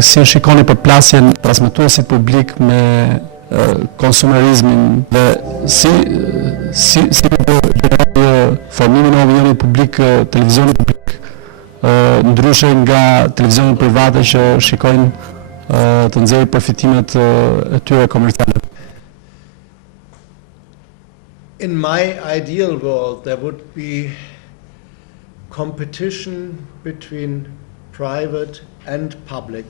Si shikoni përplasjen transmetuesit publik me konsumerizmin dhe si do formimin e opinionit publik, televizionit publik, ndryshe nga televizionet private që shikojnë të nxjerrë përfitimet e tyre komerciale. In my ideal world, there would be competition between private and public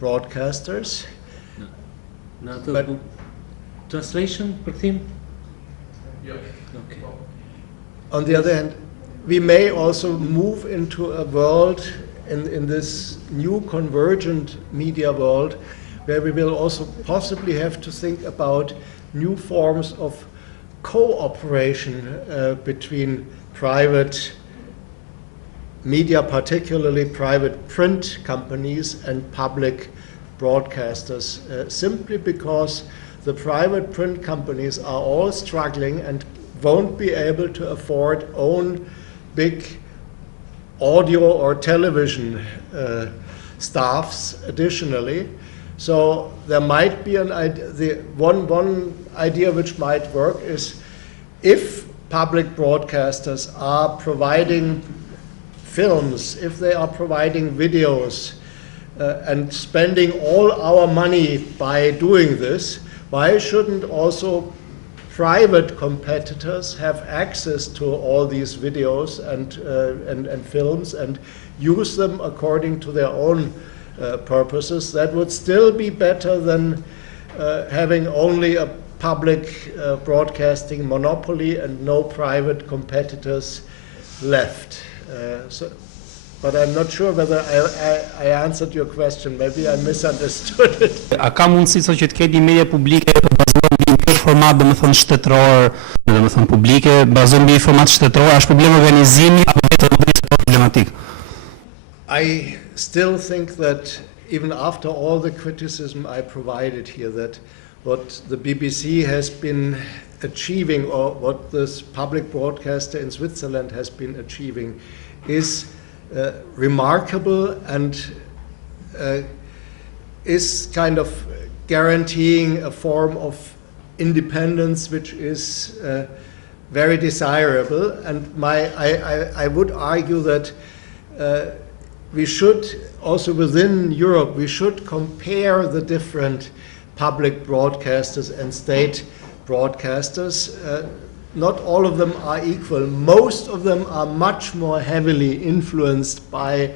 broadcasters. But translation për tim? Okay. On the other hand, we may also move into a world in this new convergent media world where we will also possibly have to think about new forms of cooperation between private media, particularly private print companies, and public broadcasters, simply because the private print companies are all struggling and won't be able to afford own big audio or television staffs additionally. So there might be an idea, one idea which might work is if public broadcasters are providing films, if they are providing videos and spending all our money by doing this, why shouldn't also private competitors have access to all these videos and films and use them according to their own purposes? That would still be better than having only a public broadcasting monopoly and no private competitors left. But I'm not sure whether I answered your question. Maybe I misunderstood it. A ka mundësi sot që të ketë një media publike të bazuar mbi një format, domethënë shtetëror, domethënë publike, bazuar mbi format shtetëror, është problem organizimi apo vetëm problematik? I still think that even after all the criticism I provided here, that what the BBC has been achieving, or what this public broadcaster in Switzerland has been achieving, is remarkable and is kind of guaranteeing a form of independence which is very desirable. And I would argue that we should, also within Europe, we should compare the different public broadcasters and state broadcasters. Not all of them are equal. Most of them are much more heavily influenced by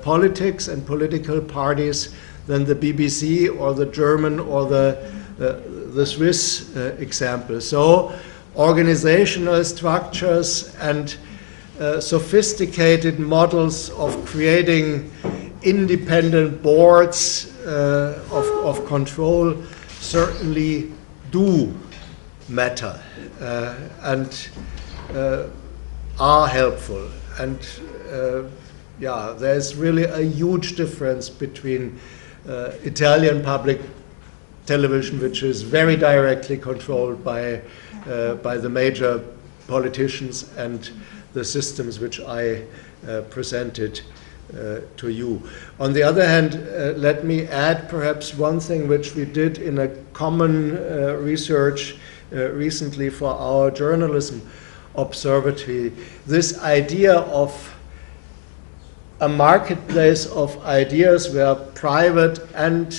politics and political parties than the BBC or the German or the Swiss example. So organizational structures and sophisticated models of creating independent boards of control certainly do matter and are helpful. And yeah, there's really a huge difference between Italian public television, which is very directly controlled by the major politicians, and the systems which I presented to you. On the other hand, let me add perhaps one thing which we did in a common research recently for our journalism observatory. This idea of a marketplace of ideas where private and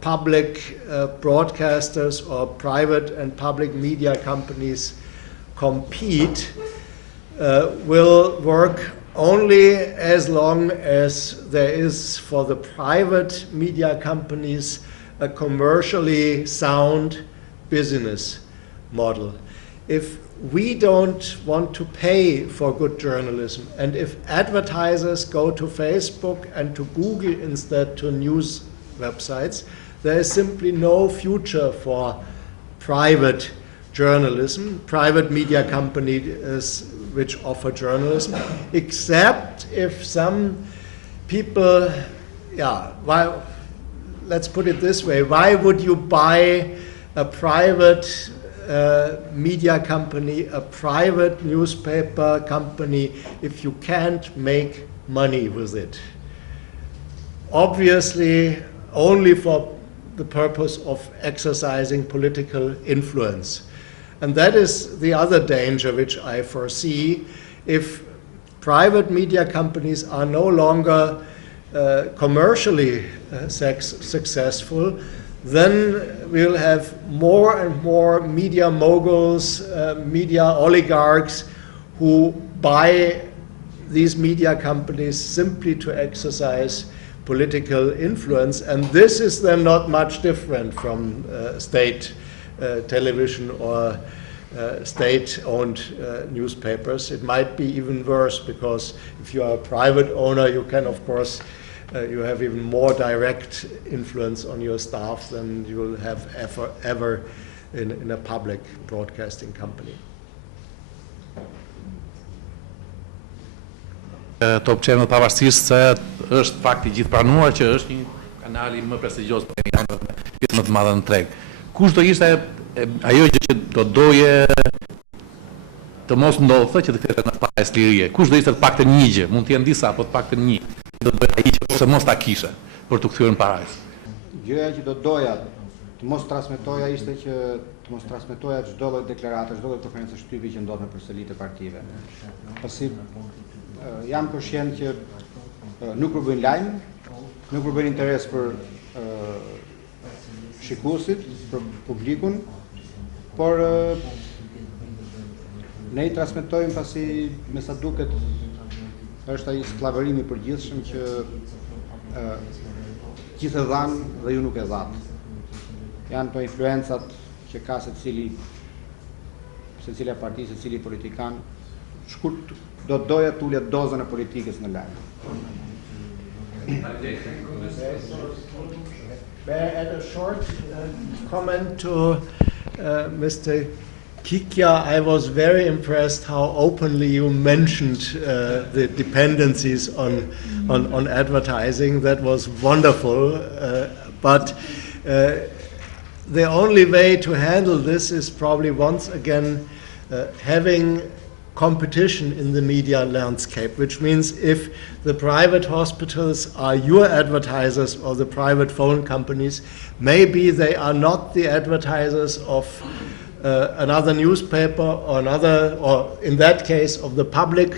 public broadcasters or private and public media companies compete will work only as long as there is for the private media companies a commercially sound business model. If we don't want to pay for good journalism, and if advertisers go to Facebook and to Google instead to news websites, there is simply no future for private journalism, private media companies which offer journalism, except if some people, let's put it this way, why would you buy a private media company, a private newspaper company, if you can't make money with it? obviously only for the purpose of exercising political influence. And that is the other danger which I foresee. If private media companies are no longer commercially successful, then we'll have more and more media moguls, media oligarchs who buy these media companies simply to exercise political influence. And this is then not much different from state television or state-owned newspapers. It might be even worse, because if you are a private owner, you can, of course, you have even more direct influence on your staff than you will have ever in a public broadcasting company. Top Channel, pavarësisht se është fakti gjithë pranuar që është një kanali më prestigjioz për një më të madhe në treg. Kush do ishte ajo gjë që do doje të mos ndodhte që të kthehej në parajs lirie? Kush do ishte të paktën një gjë, mund të jenë disa, po të paktën një, do të bëj ai që ose mos ta kishe për të kthyer në parajs? Gjëja që do doja të mos transmetoja ishte që të mos transmetoja çdo lloj deklarate, çdo lloj konferencë shtypi që ndodh në përsëritje partive. Pasi jam përshjen që nuk përbëjnë lajm, nuk përbëjnë interes për shikuesit, për publikun, por ne I transmetojmë pasi me sa duket është ai skllavërimi I përgjithshëm që gjithë e dhanë dhe ju nuk e dhatë. Janë to influencat që ka secila parti, secili politikan. Shkurt do doja t'ulet dozën e politikës në lajm. May I add a short comment to Mr. Kikia? I was very impressed how openly you mentioned the dependencies on advertising. That was wonderful. But the only way to handle this is probably once again having competition in the media landscape, which means if the private hospitals are your advertisers or the private phone companies, maybe they are not the advertisers of another newspaper or another, or in that case of the public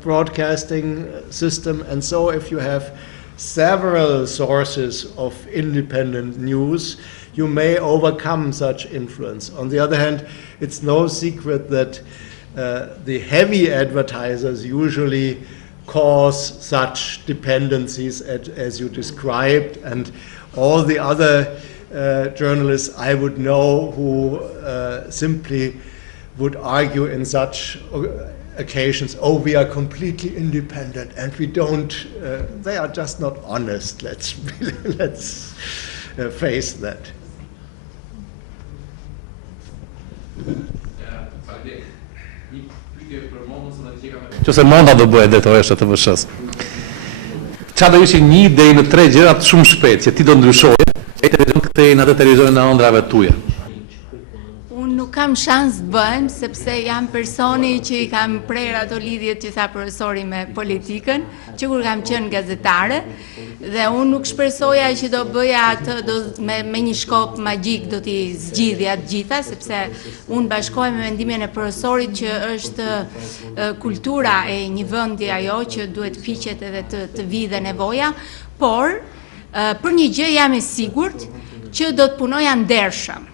broadcasting system. And so if you have several sources of independent news, you may overcome such influence. On the other hand, it's no secret that the heavy advertisers usually cause such dependencies as you described, and all the other journalists I would know who simply would argue in such occasions, oh, we are completely independent and we don't, they are just not honest. Let's face that. Qëse monda do bëhet drejtoresha të VSH-s. Qa do ishin 1 deri në 3 gjërat shumë shpejt që ti do ndryshoje e televizion kthehen atë televizionin në ëndrave tuaja? Unë nuk kam shans të bëjmë, sepse jam personi që I kam prerë ato lidhjet që tha profesori me politikën, që kur kam qenë gazetare, dhe unë nuk shpresoja që do bëja atë me një shkop magjik do t'i zgjidhja të gjitha, sepse unë bashkohem me mendimin e profesorit që është kultura e një vendi ajo që duhet fiqet edhe të vi dhe nevoja, por për një gjë jam e sigurt që do të punoja ndershëm.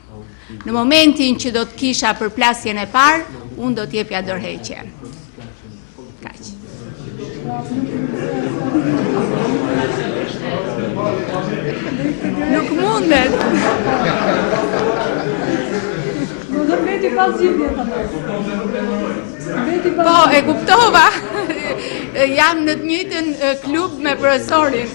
Në momentin që do të kisha përplasjen e parë, unë do t'jepja dorëheqje. Kaq. Nuk mundet. Do veti pas zgjidhje Po, e kuptova. Jam në të njëjtën klub me profesorin.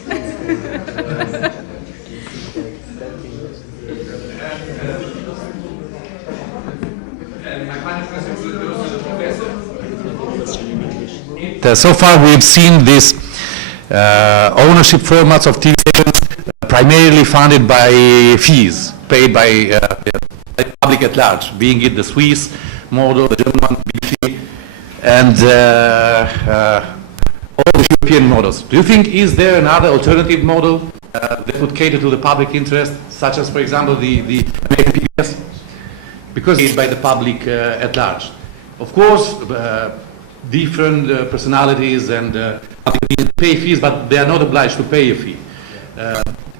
So far we've seen these ownership formats of TV stations primarily funded by fees paid by the public at large, being it the Swiss model, the German one, BBC, and all the European models. Do you think is there another alternative model that would cater to the public interest, such as, for example, the American PBS? Because it's by the public at large. Of course, different personalities and pay fees, but they are not obliged to pay a fee.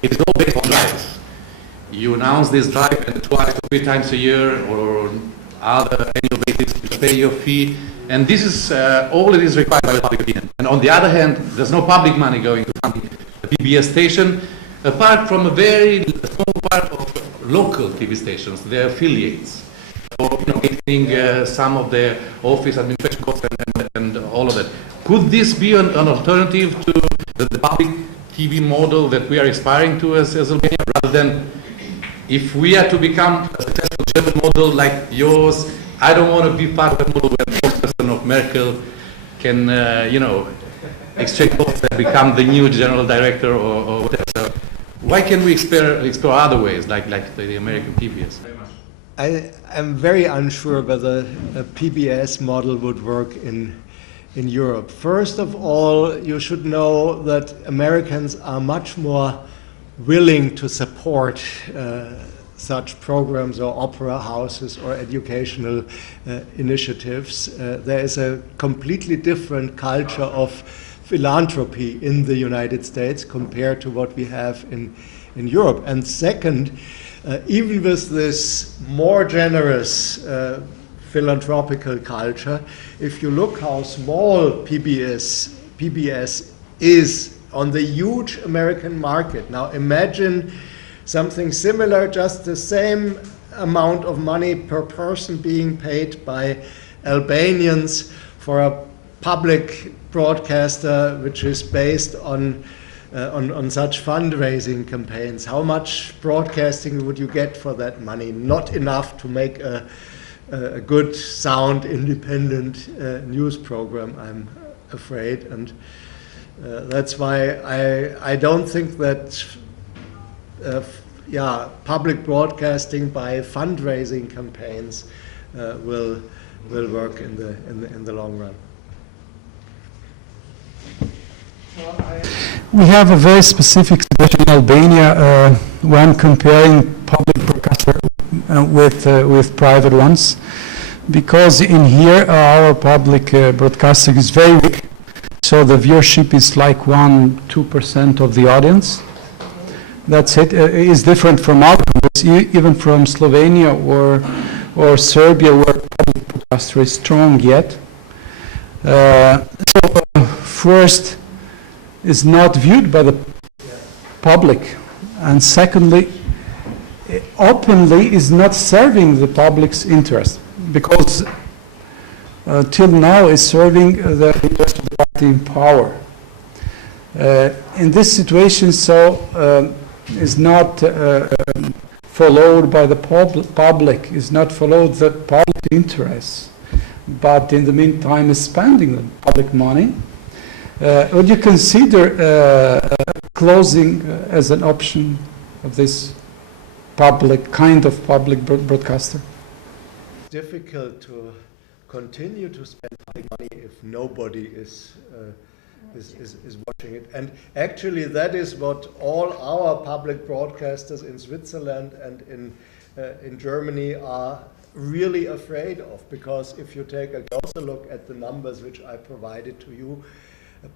It is all based on drives. You announce this drive and twice or 3 times a year or other annual basis to pay your fee, and this is all that is required by the public opinion. And on the other hand, there's no public money going to fund the PBS station, apart from a very small part of local TV stations, their affiliates, or getting some of their office administration costs and all of that. Could this be an alternative to the public TV model that we are aspiring to as Albania, rather than, if we are to become a successful German model like yours, I don't want to be part of a model where the person of Merkel can, exchange posts and become the new general director or whatever. So why can we explore other ways, like the American PBS? I'm very unsure whether a PBS model would work in Europe. First of all, you should know that Americans are much more willing to support such programs or opera houses or educational initiatives. There is a completely different culture of philanthropy in the United States compared to what we have in Europe. And second, even with this more generous philanthropical culture, if you look how small PBS is on the huge American market. Now imagine something similar, just the same amount of money per person being paid by Albanians for a public broadcaster which is based on such fundraising campaigns. How much broadcasting would you get for that money? Not enough to make a good, sound, independent news program, I'm afraid. And that's why I don't think that public broadcasting by fundraising campaigns will work in the long run. We have a very specific situation in Albania when comparing public broadcaster with private ones, because in here our public broadcasting is very weak, so the viewership is like 1-2% of the audience. That's it. It's different from other countries, even from Slovenia or Serbia, where public broadcaster is strong yet. First, is not viewed by the public, and secondly, openly is not serving the public's interest, because till now is serving the interest of the party in power. In this situation, is not followed by the public, is not followed the public interests, but in the meantime is spending the public money. Would you consider closing as an option of this kind of public broadcaster? It's difficult to continue to spend public money if nobody is watching it. And actually that is what all our public broadcasters in Switzerland and in Germany are really afraid of, because if you take a closer look at the numbers which I provided to you,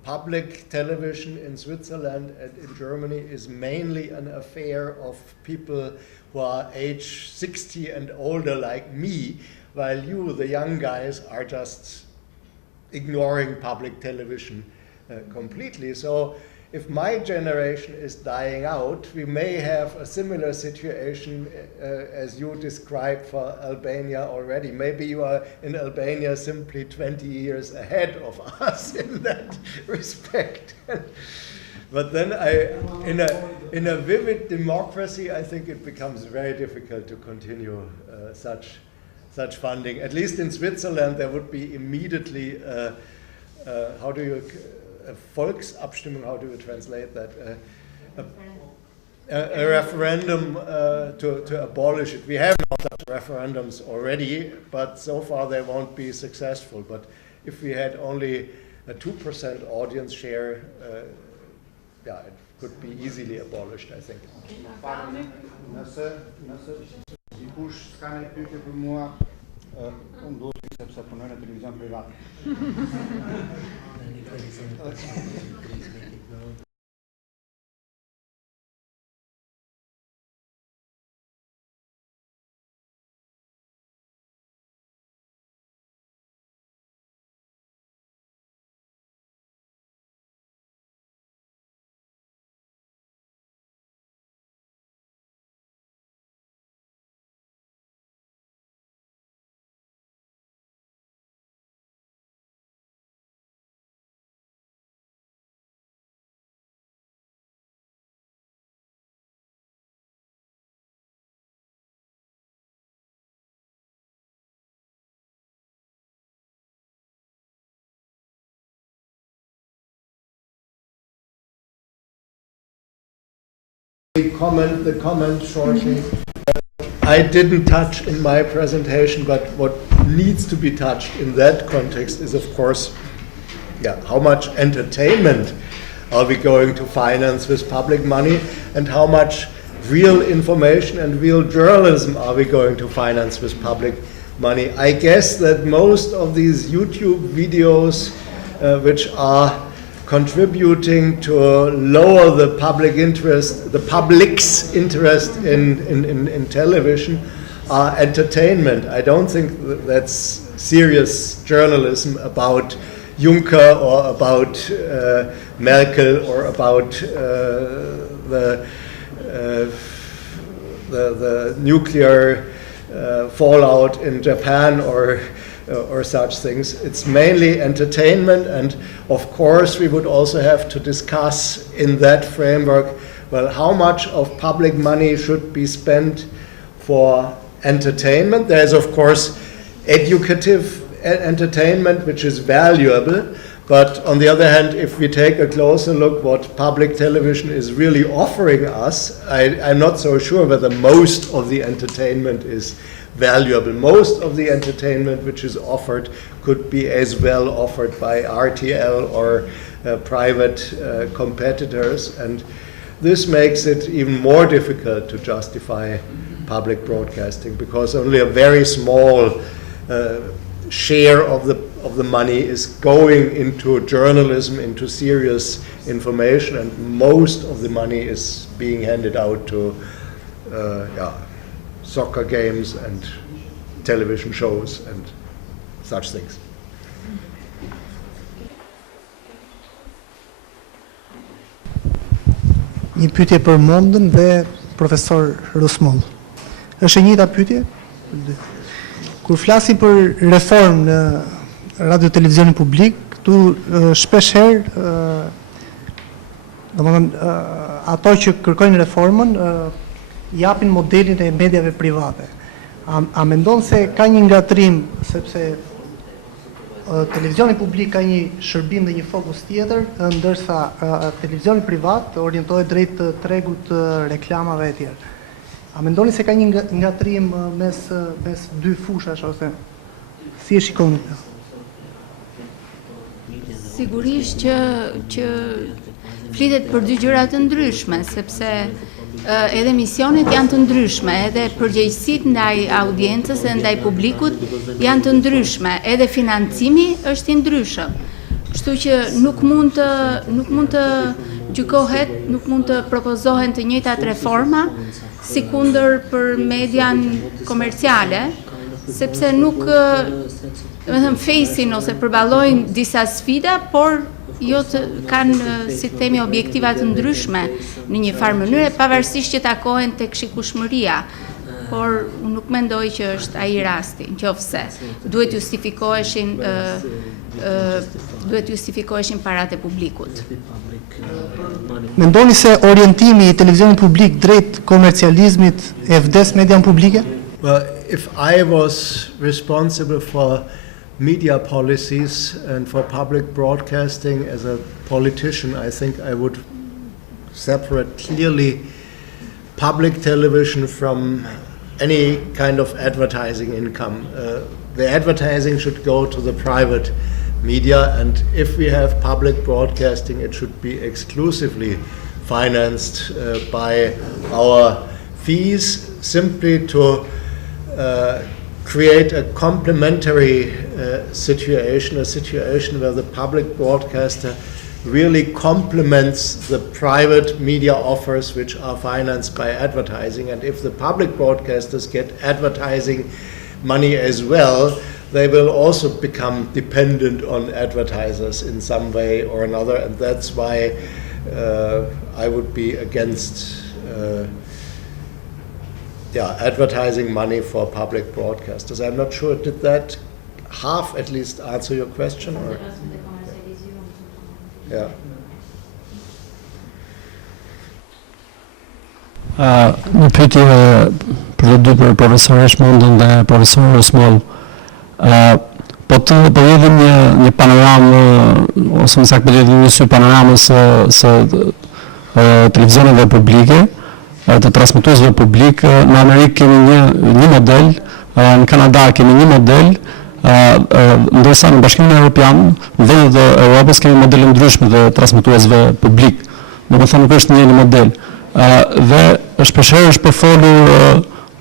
public television in Switzerland and in Germany is mainly an affair of people who are age 60 and older like me, while you, the young guys, are just ignoring public television completely. So if my generation is dying out, we may have a similar situation as you described for Albania already. Maybe you are in Albania simply 20 years ahead of us in that respect. But then in a vivid democracy, I think it becomes very difficult to continue such funding. At least in Switzerland, there would be immediately, Volksabstimmung, how do you translate that? A referendum to abolish it. We have no such referendums already, but so far they won't be successful. But if we had only a 2% audience share, yeah, it could be easily abolished, I think. Nëse dikush s'ka ne pyetje për mua, unë duhet sepse punoj në televizion privat. The comment shortly. I didn't touch in my presentation, but what needs to be touched in that context is, of course, how much entertainment are we going to finance with public money, and how much real information and real journalism are we going to finance with public money. I guess that most of these YouTube videos which are contributing to lower the public's interest in television are entertainment. I don't think that's serious journalism about Juncker or about Merkel or about the nuclear fallout in Japan or such things. It's mainly entertainment, and of course we would also have to discuss in that framework, well, how much of public money should be spent for entertainment. There's of course educative entertainment which is valuable, but on the other hand, if we take a closer look what public television is really offering us, I'm not so sure whether most of the entertainment is valuable. Most of the entertainment which is offered could be as well offered by RTL or private competitors, and this makes it even more difficult to justify public broadcasting, because only a very small share of the money is going into journalism, into serious information, and most of the money is being handed out to soccer games and television shows and such things. Një pyetje për Mondën dhe profesor Rusmoll. Është e njëjta pyetje? Kur flasim për reformë në radio televizionin publik, këtu shpesh herë domethënë ato që kërkojnë reformën japin modelin e mediave private. A mendon se ka një ngatrim sepse televizioni publik ka një shërbim dhe një fokus tjetër, ndërsa televizioni privat orientohet drejt tregut të reklamave e tjerë. A mendoni se ka një ngatrim mes dy fushash, ose si e shikoni këtë? Sigurisht që flitet për dy gjëra të ndryshme, sepse edhe misionet janë të ndryshme, edhe përgjegjësitë ndaj audiencës e ndaj publikut janë të ndryshme, edhe financimi është i ndryshëm. Kështu që nuk mund të gjykohet, nuk mund të propozohen të njëjtat reforma si kundër për median komerciale, sepse nuk fejsin ose përballojnë disa sfida, por jo kanë, si themi, objektiva të ndryshme në një farë mënyrë, pavarësisht që takohen tek shikueshmëria, por unë nuk mendoj që është ai rasti, nëse duhet justifikoheshin parat e publikut. Mendoni se orientimi i televizionit publik drejt komercializmit e vdes median publike? Well, if I was responsible for media policies and for public broadcasting as a politician, I think I would separate clearly public television from any kind of advertising income. The advertising should go to the private media, and if we have public broadcasting, it should be exclusively financed by our fees, simply to create a complementary situation, a situation where the public broadcaster really complements the private media offers which are financed by advertising. And if the public broadcasters get advertising money as well, they will also become dependent on advertisers in some way or another, and that's why I would be against advertising money for public broadcasters. I'm not sure, did that half at least answer your question? Or? Yeah. Një pyetje për të dy për profesorë Shmondën dhe profesorë Osmoll. Po jedhim një panoramë, ose më saktë jedhim një sy panoramës së televizioneve publike, të transmetuesve publik. Në Amerikë kemi një model, në Kanada kemi një model, ndërsa në Bashkimin Evropian, në vendet e Europës kemi modele ndryshme të transmetuesve publik. Domethënë nuk është një model. Dhe shpeshherë është përfolur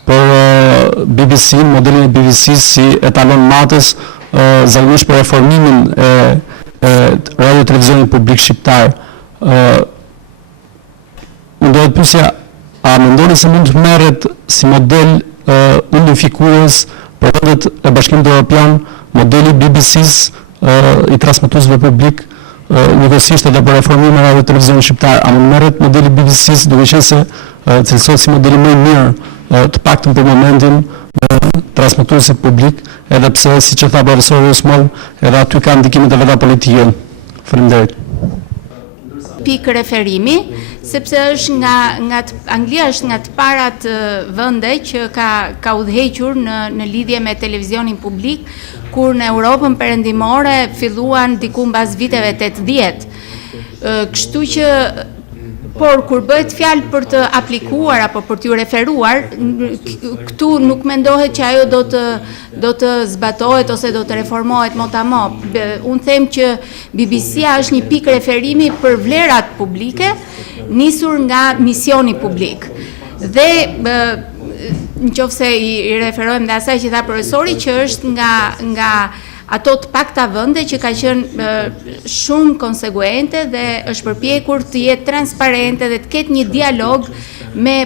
për BBC, modelin e BBC si etalon matës, zakonisht për reformimin e radio-televizionit publik shqiptar. Unë do të pyesja, a mendoni se mund të merret si model unifikues për vendet e Bashkimit Evropian modeli BBC-s i transmetuesve publik njëkohësisht edhe për reformimin e radio-televizionit shqiptar? A mund merret modeli BBC-s, duke qenë se cilësohet si modeli më i mirë të paktën për momentin transmetuesit publik, edhe pse, siç e tha profesori Osmoll, edhe aty ka ndikimet e veta politike. Faleminderit. Pikë referimi, sepse është Anglia është nga të parat vende që ka udhëhequr në lidhje me televizionin publik, kur në Europën perëndimore filluan diku mbas viteve 80. Kështu që por kur bëhet fjalë për të aplikuar apo për t'ju referuar, këtu nuk mendohet që ajo do të zbatohet ose do të reformohet motamo. Unë them që BBC-a është një pikë referimi për vlerat publike, nisur nga misioni publik. Dhe nëse i referohem dhe asaj që tha profesori, që është nga ato të pakta vende që ka qenë shumë konsekuente dhe është përpjekur të jetë transparente dhe të ketë një dialog me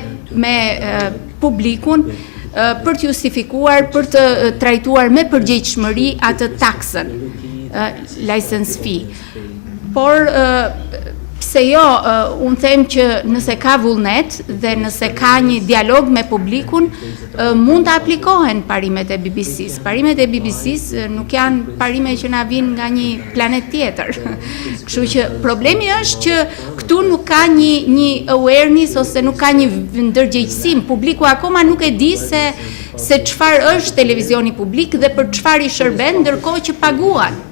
publikun për të justifikuar, për të trajtuar me përgjegjshmëri atë taksën, license fee. Por pse jo, unë them që nëse ka vullnet dhe nëse ka një dialog me publikun, mund të aplikohen parimet e BBC-s. Parimet e BBC-s nuk janë parime që na vinë nga një planet tjetër. Kështu që problemi është që këtu nuk ka një awareness ose nuk ka një ndërgjegjësim. Publiku akoma nuk e di se çfarë është televizioni publik dhe për çfarë i shërben, ndërkohë që paguan.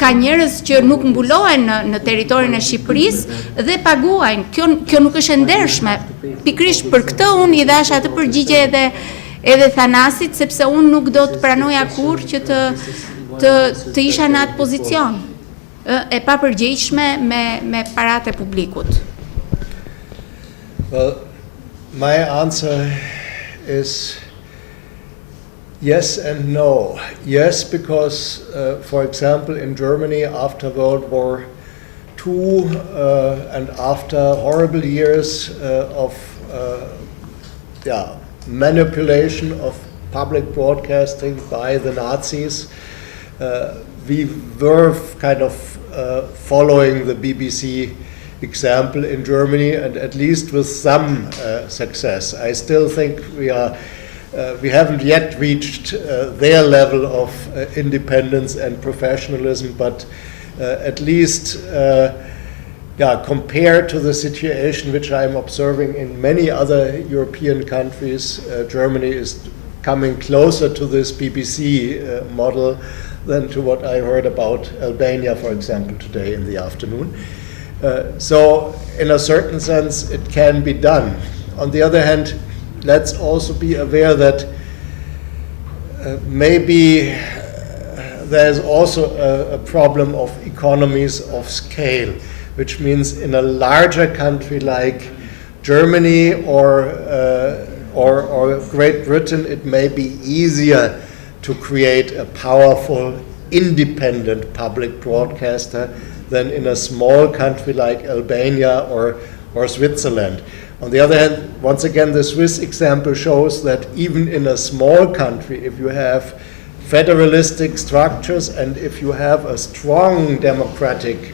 Ka njerëz që nuk mbulohen në territorin e Shqipërisë dhe paguajnë. Kjo nuk është e ndershme. Pikërisht për këtë unë i dash atë përgjigje edhe Thanasit, sepse unë nuk do të pranoja kurrë që të isha në atë pozicion e papërgjegjshme me paratë e publikut. Well, my answer is yes and no. Yes, because, for example, in Germany after World War II and after horrible years of manipulation of public broadcasting by the Nazis, we were kind of following the BBC example in Germany, and at least with some success. I still think we haven't yet reached their level of independence and professionalism, but at least compared to the situation which I'm observing in many other European countries, Germany is coming closer to this BBC model than to what I heard about Albania, for example, today in the afternoon. So in a certain sense, it can be done. On the other hand, let's also be aware that maybe there's also a problem of economies of scale, which means in a larger country like Germany or Great Britain, it may be easier to create a powerful, independent public broadcaster than in a small country like Albania or Switzerland. On the other hand, once again, the Swiss example shows that even in a small country, if you have federalistic structures and if you have a strong democratic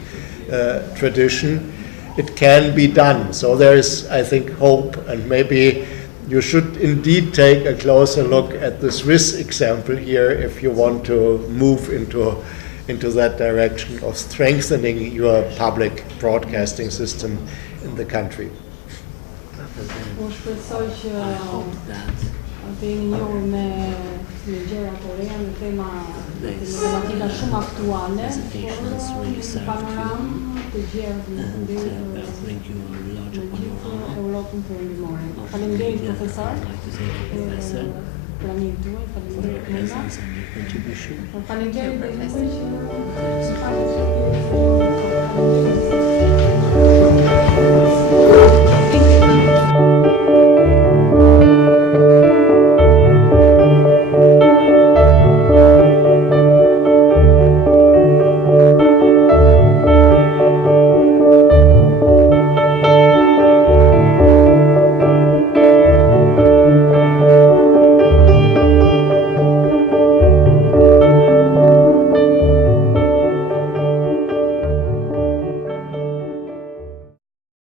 tradition, it can be done. So there is, I think, hope, and maybe you should indeed take a closer look at the Swiss example here if you want to move into that direction of strengthening your public broadcasting system in the country. Po shpresoj që të jeni njohur me gjëra të reja, me tema tematika shumë aktuale, por panoramë të gjerë në Europën perëndimore. Faleminderit profesor për anëmin tuaj, faleminderit Mona. Faleminderit profesor.